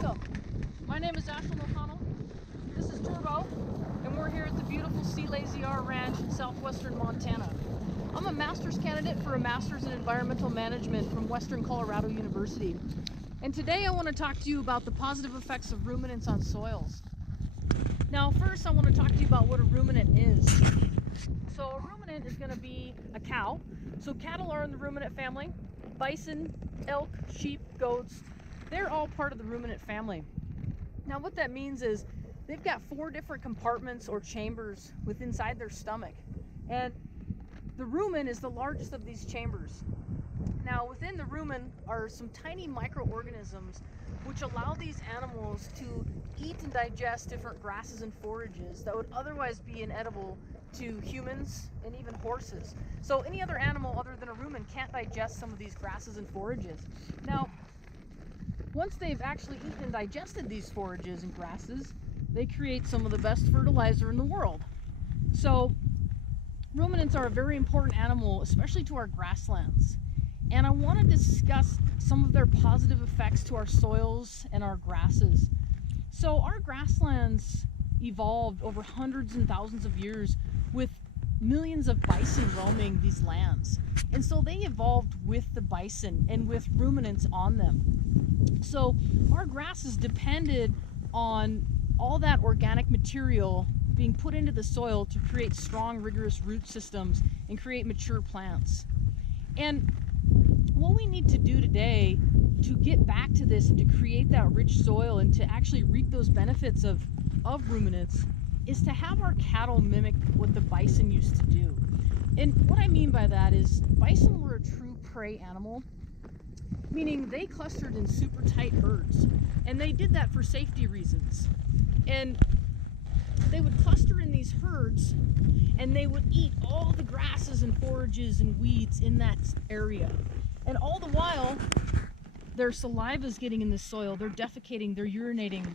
Welcome. My name is Ashlyn O'Connell. This is Turbo, and we're here at the beautiful Sea Lazy R Ranch in southwestern Montana. I'm a master's candidate for a master's in environmental management from Western Colorado University. And today I want to talk to you about the positive effects of ruminants on soils. Now first I want to talk to you about what a ruminant is. So a ruminant is going to be a cow. So cattle are in the ruminant family. Bison, elk, sheep, goats, they're all part of the ruminant family. Now what that means is they've got 4 different compartments or chambers inside their stomach. And the rumen is the largest of these chambers. Now within the rumen are some tiny microorganisms which allow these animals to eat and digest different grasses and forages that would otherwise be inedible to humans and even horses. So any other animal other than a rumen can't digest some of these grasses and forages. Now, once they've actually eaten and digested these forages and grasses, they create some of the best fertilizer in the world. So ruminants are a very important animal, especially to our grasslands. And I want to discuss some of their positive effects to our soils and our grasses. So our grasslands evolved over hundreds and thousands of years with millions of bison roaming these lands. And so they evolved with the bison and with ruminants on them. So our grasses depended on all that organic material being put into the soil to create strong, rigorous root systems and create mature plants. And what we need to do today to get back to this and to create that rich soil and to actually reap those benefits of ruminants is to have our cattle mimic what the bison used to do. And what I mean by that is bison were a true prey animal, meaning they clustered in super tight herds, and they did that for safety reasons. And they would cluster in these herds and they would eat all the grasses and forages and weeds in that area. And all the while, their saliva is getting in the soil, they're defecating, they're urinating,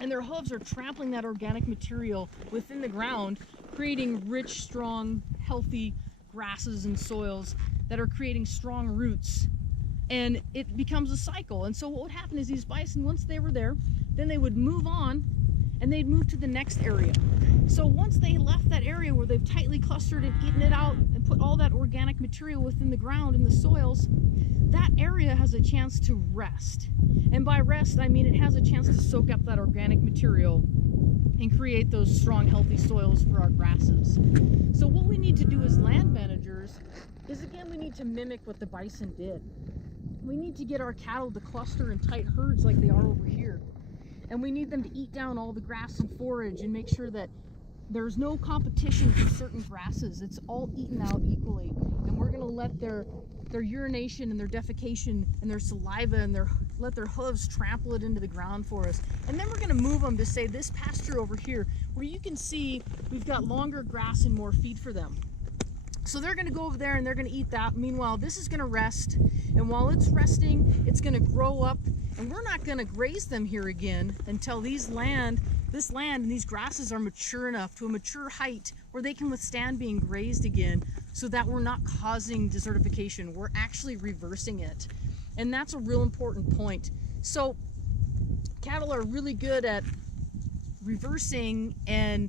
and their hooves are trampling that organic material within the ground, creating rich, strong, healthy grasses and soils that are creating strong roots. And it becomes a cycle. And so what would happen is these bison, once they were there, then they would move on and they'd move to the next area. So once they left that area where they've tightly clustered and eaten it out and put all that organic material within the ground in the soils, that area has a chance to rest. And by rest, I mean it has a chance to soak up that organic material and create those strong, healthy soils for our grasses. So what we need to do as land managers is, again, we need to mimic what the bison did. We need to get our cattle to cluster in tight herds like they are over here. And we need them to eat down all the grass and forage and make sure that there's no competition for certain grasses. It's all eaten out equally. And we're gonna let their urination and their defecation and their saliva and let their hooves trample it into the ground for us. And then we're gonna move them to, say, this pasture over here, where you can see we've got longer grass and more feed for them. So they're gonna go over there and they're gonna eat that. Meanwhile, this is gonna rest. And while it's resting, it's gonna grow up, and we're not gonna graze them here again until this land and these grasses are mature enough to a mature height where they can withstand being grazed again, so that we're not causing desertification. We're actually reversing it. And that's a real important point. So cattle are really good at reversing and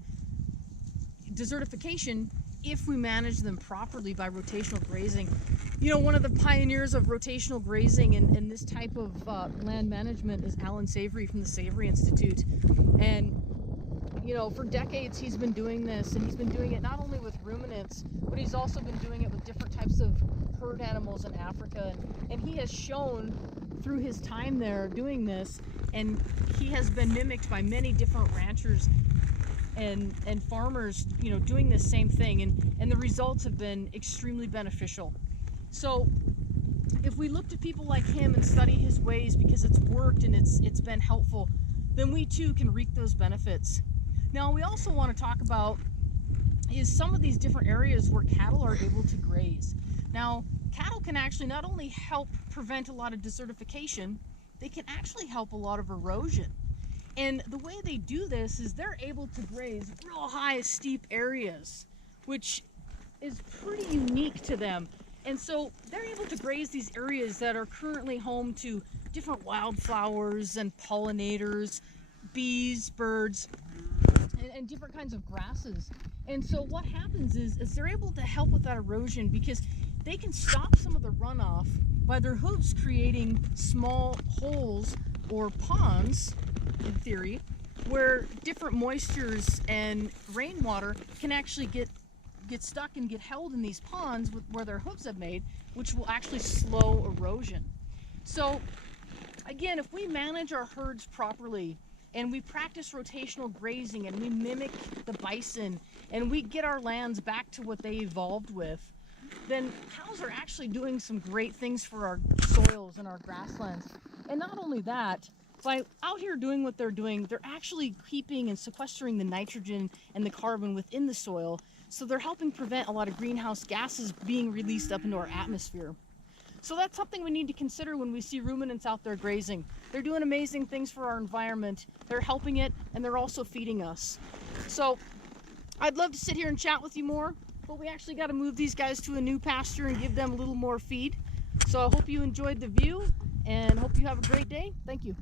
desertification if we manage them properly by rotational grazing. You know, one of the pioneers of rotational grazing and this type of land management is Alan Savory from the Savory Institute. And you know, for decades he's been doing this, and he's been doing it not only with ruminants, but he's also been doing it with different types of herd animals in Africa. And he has shown through his time there doing this, and he has been mimicked by many different ranchers and farmers, you know, doing this same thing, and the results have been extremely beneficial. So if we look to people like him and study his ways because it's worked and it's been helpful, then we too can reap those benefits. Now we also want to talk about is some of these different areas where cattle are able to graze. Now cattle can actually not only help prevent a lot of desertification, they can actually help a lot of erosion. And the way they do this is they're able to graze real high, steep areas, which is pretty unique to them. And so they're able to graze these areas that are currently home to different wildflowers and pollinators, bees, birds, and different kinds of grasses. And so what happens is they're able to help with that erosion because they can stop some of the runoff by their hooves creating small holes or ponds, in theory, where different moistures and rainwater can actually get stuck and get held in these ponds where their hooves have made, which will actually slow erosion. So again, if we manage our herds properly and we practice rotational grazing and we mimic the bison and we get our lands back to what they evolved with, then cows are actually doing some great things for our soils and our grasslands. And not only that, by out here doing what they're doing, they're actually keeping and sequestering the nitrogen and the carbon within the soil. So they're helping prevent a lot of greenhouse gases being released up into our atmosphere. So that's something we need to consider when we see ruminants out there grazing. They're doing amazing things for our environment. They're helping it, and they're also feeding us. So I'd love to sit here and chat with you more, but we actually got to move these guys to a new pasture and give them a little more feed. So I hope you enjoyed the view and hope you have a great day. Thank you.